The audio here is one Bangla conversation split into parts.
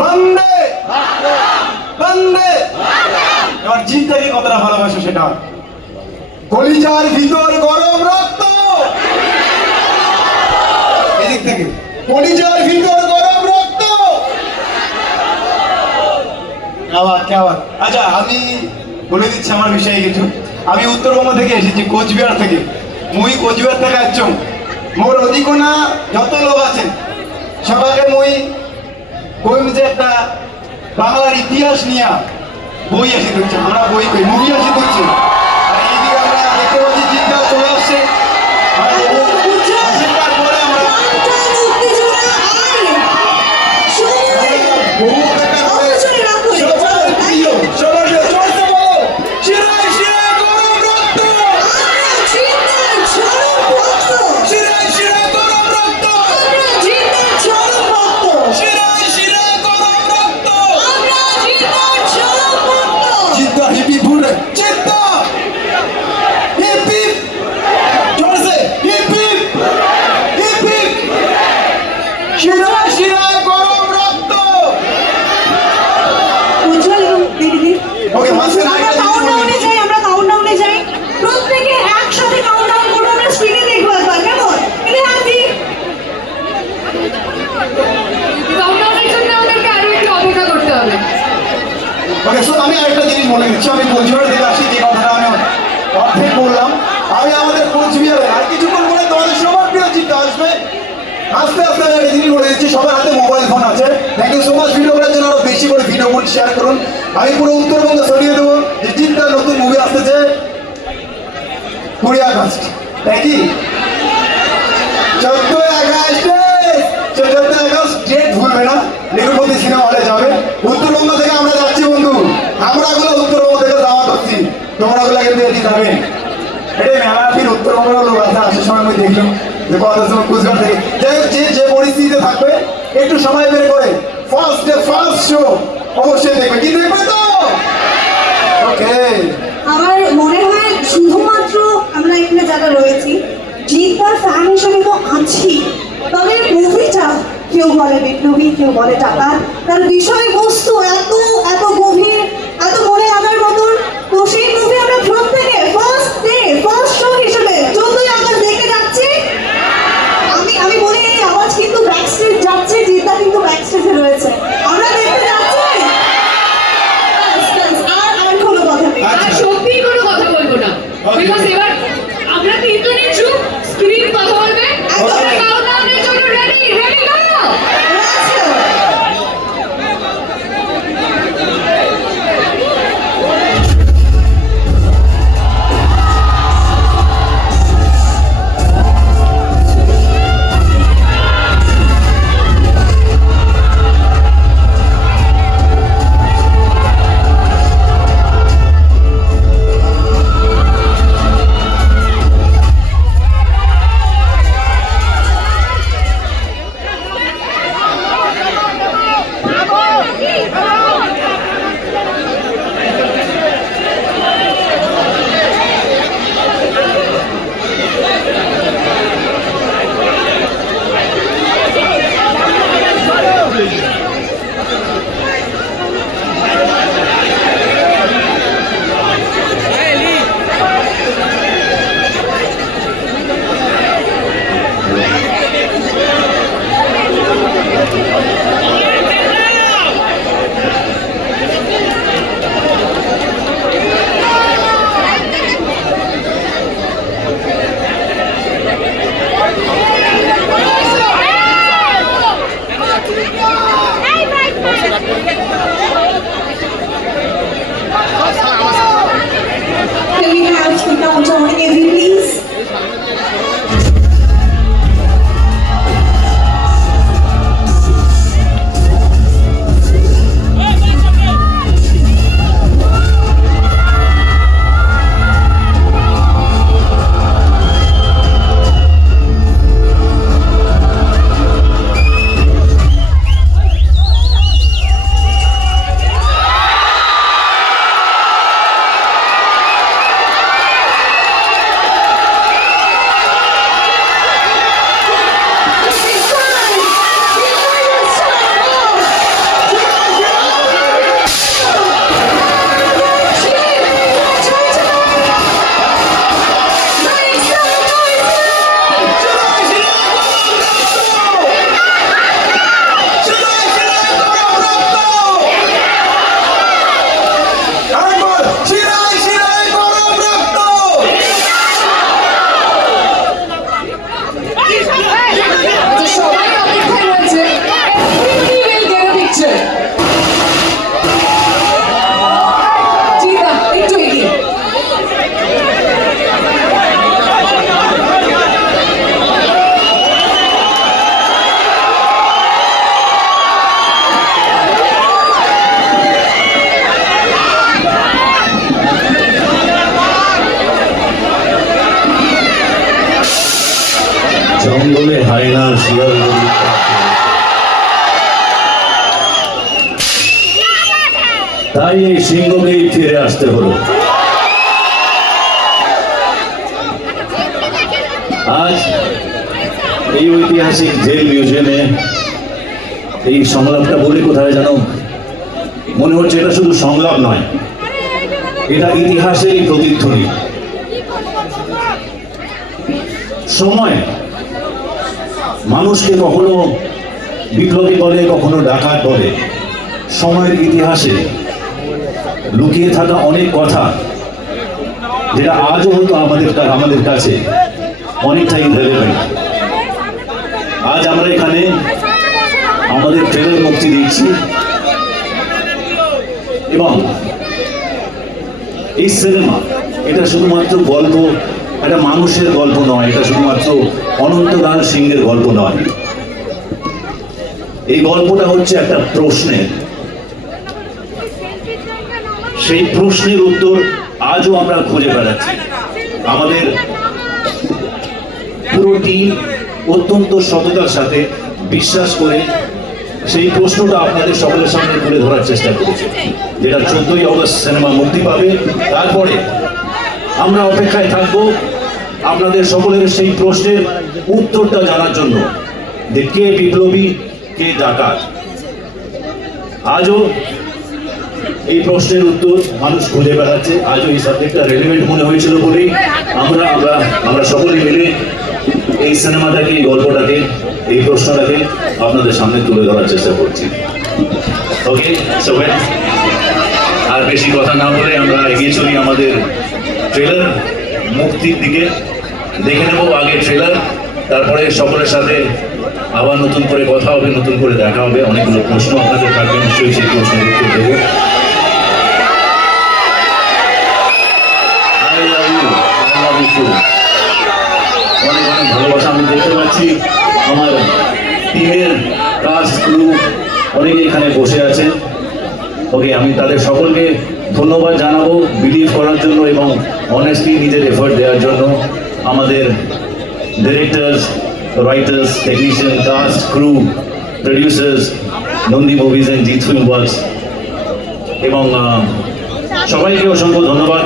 বন্দে বন্দে। এবার জিতটাকে কতটা ভালোবাসো সেটা। কলিজার ভিতর গরম রক্ত, এদিক থেকে কলিজার ভিতর গরম রক্ত। আবার আচ্ছা, আমি বলে দিচ্ছি আমার বিষয়ে কিছু। আমি উত্তরবঙ্গ থেকে এসেছি, কোচবিহার থেকে। মুই কোচবিহার থেকে আসছম। মোর অধিকনা যত লোক আছেন সবাইকে মুই কইম যে একটা বাংলার ইতিহাস নিয়ে বই আসি দিচ্ছে। আমরা বই কই, মুভি আসি দিচ্ছি। আর এইদিকে আমরা দেখতে পাচ্ছি জিতটা চলে আসছে। আর জিতটার পরে আমরা বহু অপেক্ষা করে সবার প্রিয়, সবার চলছে বলো, শিরায় শিরায় গরম রক্ত, শিরায় শিরায় গরম রক্ত, শিরায় শিরায় গরম রক্ত। জিদ্দা হিপি ফুটে, জিদ্দা হিপ হিপ চলছে, হিপ হিপ হিপ হিপ, শিরায় শিরায় গরম রক্ত। ওকে, মাঝখানে আমরা একটা জিনিস বলে কাউন্টডাউনে দিচ্ছি। যাই, আমরা কাউন্টডাউনে যাই। প্রত্যেকে একসাথে কাউন্টডাউন করবো, আমরা স্ক্রিনে দেখবো একবার, কেমন? এটা হাসি। কাউন্টডাউনের জন্য আমাদেরকে আরো একটু অপেক্ষা করতে হবে। ওকে, সো আমি আরেকটা জিনিস বলে দিচ্ছি। আমি কোচবিহার থেকে আসি, যে কথাটা আমি অর্ধেক বললাম। আমি আমাদের কোচবিহারে আর কিছুক্ষণ পরে তোমাদের সবার প্রিয় জিত আসবে। আস্তে আস্তে আমি একটা জিনিস বলে দিচ্ছি, সবার হাতে মোবাইল ফোন আছে। Thank you so much. Video করার জন্য আরো বেশি করে ভিডিওগুলো শেয়ার করুন। আমি পুরো উত্তরবঙ্গে ছড়িয়ে দেবো যে জিতটার নতুন মুভি আসতেছে 20 আগস্ট, তাই কি? 14 আগস্ট ডেট ভুলবে না। লেগুপতি সিনেমা হলে যাবে। উত্তরবঙ্গ থেকে আমরা যাচ্ছি বন্ধু। আমরা গুলো উত্তরবঙ্গ থেকে যাওয়া করছি, তোমরা গুলো কিন্তু এটি যাবে। এটাই মেলা ফির উত্তরবঙ্গের লোক আছে। আসার সময় আমি দেখলাম যে কত সময় কুচবিহার থেকে যাই হোক, যে পরিস্থিতিতে থাকবে একটু সময় বের করে ফার্স্ট ডে ফার্স্ট শো অবশ্যই দেখবে। কি দেখবে তো? ওকে, আমার মনে হয় শুধুমাত্র আমরা এখানে যারা রয়েছি জিতবার ফ্যান হিসেবে তো আছি, তবে মুভিটা কেউ বলে বিপ্লবী, কেউ বলে টাকা, তার বিষয়বস্তু এত এত গভীর, এত মনে লাগার মতন। তো সেই মুভি আমরা প্রত্যেকে ফার্স্ট ডে ফার্স্ট শো হিসেবে 14 আগস্ট দেখতে যাচ্ছি। আমি বলি এই আওয়াজ কিন্তু ব্যাকস্টেজ যাচ্ছে, জিতা কিন্তু ব্যাকস্টেজে রয়েছে। আমরা দেখতে যাচ্ছি। আর কোনো কথা নেই। আর সত্যিই কোনো কথা বলবো না, বিকজ এবার আমরা তিনজনই চুপ, স্ক্রিন কথা বলবে। আমরা কাউন্টডাউনের জন্য রেডি রেডি গো। চায়নার শিয়ালগুলি তাই এই সিংহকেই ফিরে আসতে হলো। আজ এই ঐতিহাসিক জেল মিউজিয়ামে এই সংলাপটা বলে কোথায় জানো, মনে হচ্ছে এটা শুধু সংলাপ নয়, এটা ইতিহাসেরই প্রতিধ্বনি। সময় মানুষকে কখনো বিপ্লবী বলে, কখনো ডাকাত বলে। সময়ের ইতিহাসে লুকিয়ে থাকা অনেক কথা যেটা আজও হয়তো আমাদের কাছে অনেকটাই রেলেভেন্ট। আজ আমরা এখানে আমাদের ট্রেলার মুক্তি দিচ্ছি এবং এই সিনেমা এটা শুধুমাত্র গল্প, একটা মানুষের গল্প নয়, এটা শুধুমাত্র অনন্তলাল সিংহের গল্প নয়। এই গল্পটা হচ্ছে একটা প্রশ্নের, সেই প্রশ্নের উত্তর আজও আমরা খুঁজে বেড়াচ্ছি। আমাদের পুরো টিম অত্যন্ত সততার সাথে বিশ্বাস করে সেই প্রশ্নটা আপনাদের সকলের সামনে তুলে ধরার চেষ্টা করেছে, যেটা 14ই অগস্ট সিনেমা মুক্তি পাবে। তারপরে আমরা অপেক্ষায় থাকবো আপনাদের সকলের সেই প্রশ্নের উত্তরটা জানার জন্য, যে কে বিপ্লবী, কে ডাকাত। আজও এই প্রশ্নের উত্তর মানুষ খুঁজে বেড়াচ্ছে। আজও এই সাবজেক্টটা রেলিভেন্ট মনে হয়েছিল বলেই আমরা সকলে মিলে এই সিনেমাটাকে, এই গল্পটাকে, এই প্রশ্নটাকে আপনাদের সামনে তুলে ধরার চেষ্টা করছি। ওকে, সো আর বেশি কথা না বলে আমরা এগিয়ে চলি আমাদের ট্রেলার মুক্তির দিকে। দেখে নেব আগে ট্রেলার, তারপরে সকলের সাথে আবার নতুন করে কথা হবে, নতুন করে দেখা হবে। অনেকগুলো প্রশ্ন আপনাদের থাকবে, নিশ্চয়ই সেই প্রশ্নের উত্তর দেবো। অনেক অনেক ভালোবাসা আমি দেখতে পাচ্ছি। আমার টিমের কাস্ট ক্রু অনেকে এখানে বসে আছেন। ওকে, আমি তাদের সকলকে ধন্যবাদ জানাবো বিলিভ করার জন্য এবং অনেস্টলি নিজের এফোর্ট দেওয়ার জন্য। আমাদের directors, writers, technician, cast crew, producers, Nandy movies and Jeet film works এবং সবাইকে অসংখ্য ধন্যবাদ।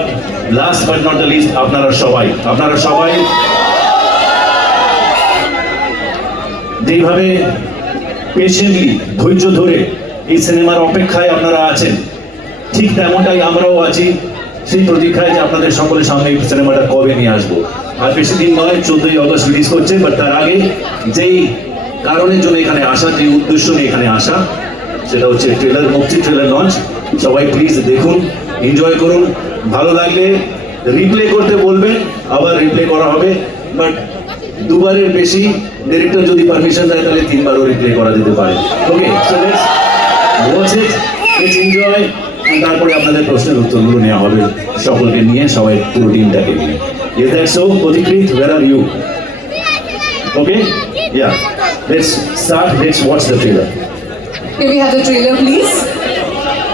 Last but not the least, আপনারা সবাই যেভাবে পেশেন্টলি, ধৈর্য ধরে এই সিনেমার অপেক্ষায় আপনারা আছেন, ঠিক তেমনটাই আমরাও আছি সেই প্রতীক্ষায় যে আপনাদের সকলের সামনে এই সিনেমাটা কবে নিয়ে আসবো। আর বেশি দিন নয়, 14ই অগস্ট রিলিজ করছে। বাট তার আগে যেই কারণের জন্য এখানে আসা, যে উদ্দেশ্য নিয়ে এখানে আসা, সেটা হচ্ছে ট্রেলার মুক্তি, ট্রেলার লঞ্চ। সবাই প্লিজ দেখুন, এনজয় করুন। ভালো লাগলে রিপ্লে করতে বলবেন, আবার রিপ্লে করা হবে। বাট দুবারের বেশি ডিরেক্টর যদি পারমিশন দেয় তাহলে 3বারও রিপ্লে করা যেতে পারে। Okay, so let's watch it, let's enjoy. তারপরে আপনাদের প্রশ্নের উত্তরগুলো নেওয়া হবে সকলকে নিয়ে, সবাই পুরো টিমটাকে নিয়ে। Is that so? অধিকৃত, where are you? Okay, yeah, let's start, let's watch the trailer. Can we have the trailer, please?